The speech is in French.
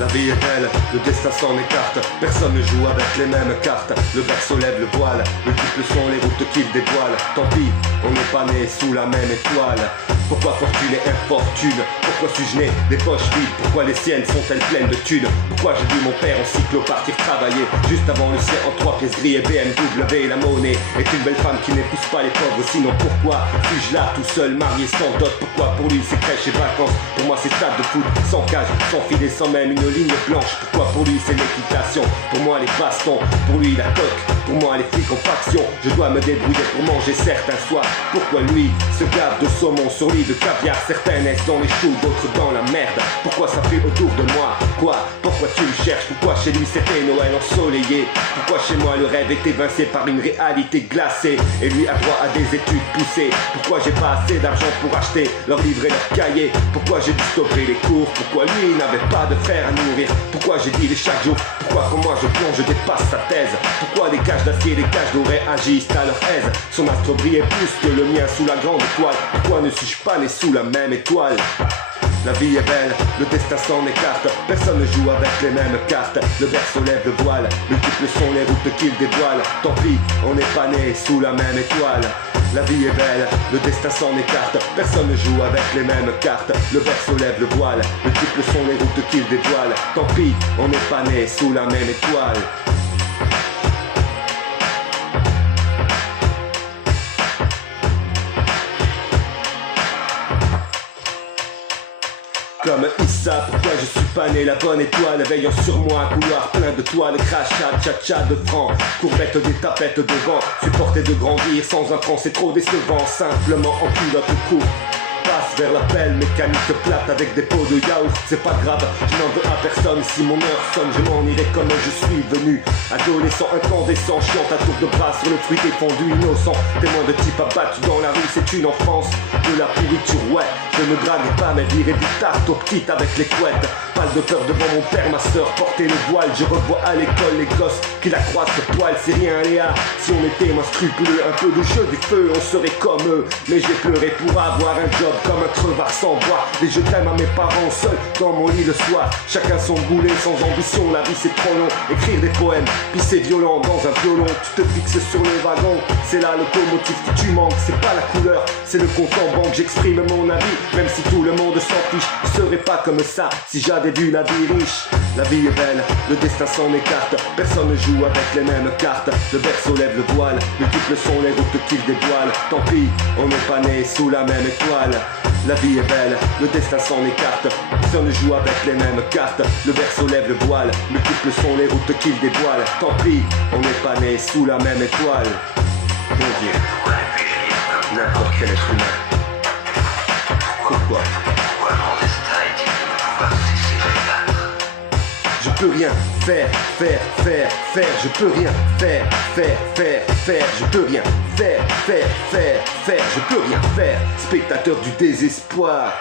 La vie est belle, le destin s'en écarte. Personne ne joue avec les mêmes cartes. Le berceau lève le voile, multiples sont les routes qu'il dévoile. Tant pis, on n'est pas né sous la même étoile. Pourquoi fortune et infortune? Pourquoi suis-je né des poches vides? Pourquoi les siennes sont-elles pleines de thunes? Pourquoi j'ai vu mon père en cyclo partir travailler juste avant le sien en 3 pièces gris et BMW? La monnaie est une belle femme qui n'épouse pas les pauvres. Sinon pourquoi suis-je là tout seul, marié sans dot? Pourquoi pour lui c'est crèche et vacances? Pour moi c'est stade de foot, sans cage, sans filet, sans même une ligne blanche. Pourquoi pour lui c'est l'équitation? Pour moi les bastons, pour lui la coque. Pour moi les flics en faction. Je dois me débrouiller pour manger certains soirs. Pourquoi lui se gave de saumon sur lit de caviar? Certains naissent dans les choux, d'autres dans la merde. Pourquoi ça fait autour de moi? Quoi? Pourquoi tu me cherches? Pourquoi chez lui c'était Noël ensoleillé? Pourquoi chez moi le rêve est évincé par une réalité glacée? Et lui a droit à des études poussées. Pourquoi j'ai pas assez d'argent pour acheter leurs livres et leurs cahiers? Pourquoi j'ai dû stopper les cours? Pourquoi lui n'avait pas de frère à nourrir? Pourquoi j'ai dit chaque jour? Pourquoi quand moi je plonge je dépasse sa thèse? Pourquoi des cages d'acier, des cages dorées agissent à leur aise? Son astre brillait plus que le mien sous la grande étoile. Pourquoi ne suis-je pas né sous la même étoile? La vie est belle, le destin s'en écarte. Personne ne joue avec les mêmes cartes. Le berceau lève le voile, multiples sont les routes qu'il dévoile. Tant pis, on n'est pas né sous la même étoile. La vie est belle, le destin s'en écarte. Personne ne joue avec les mêmes cartes. Le berceau lève le voile, multiples sont les routes qu'il dévoile. Tant pis, on n'est pas né sous la même étoile. Comme Issa, pourquoi je suis pas né la bonne étoile? Veillant sur moi, couloir plein de toiles, crachat, tcha-tcha de francs, courbette des tapettes devant, supporter de grandir sans un franc, c'est trop décevant, simplement en culotte court. Passe vers la pelle mécanique plate avec des pots de yaourt. C'est pas grave, je n'en veux à personne. Si mon heure sonne, je m'en irai comme je suis venu. Adolescent, incandescent, chiant à tour de bras sur le fruit défendu, innocent. Témoin de type abattu dans la rue, c'est une enfance de la pourriture, ouais. Je ne drague pas, mais virer du tarte aux petites avec les couettes. Pas de peur devant mon père, ma soeur, porter le voile. Je revois à l'école les gosses qui la croisent sur toile, c'est rien Léa. Si on était moins scrupuleux, un peu de jeu du feu, on serait comme eux. Mais j'ai pleuré pour avoir un job comme un crevard sans bois. Et je t'aime à mes parents seuls dans mon lit le soir. Chacun son boulet, sans ambition, la vie c'est trop long. Écrire des poèmes, puis c'est violent dans un violon. Tu te fixes sur le wagon, c'est la locomotive qui tu manques. C'est pas la couleur, c'est le compte en banque. J'exprime mon avis, même si tout le monde s'en fiche. Je serais pas comme ça si j'avais vu la vie riche. La vie est belle, le destin s'en écarte. Personne ne joue avec les mêmes cartes. Le berceau lève le voile, multiples sont les routes qu'il dévoile. Tant pis, on n'est pas né sous la même étoile. La vie est belle, le destin s'en écarte. Personne ne joue avec les mêmes cartes. Le berceau lève le voile, multiples sont les routes qu'il dévoile. Tant pis, on n'est pas né sous la même étoile. Mon Dieu, n'importe quel être humain. Pourquoi je peux rien faire, je peux rien faire, je peux rien faire, je peux rien faire. Spectateur du désespoir.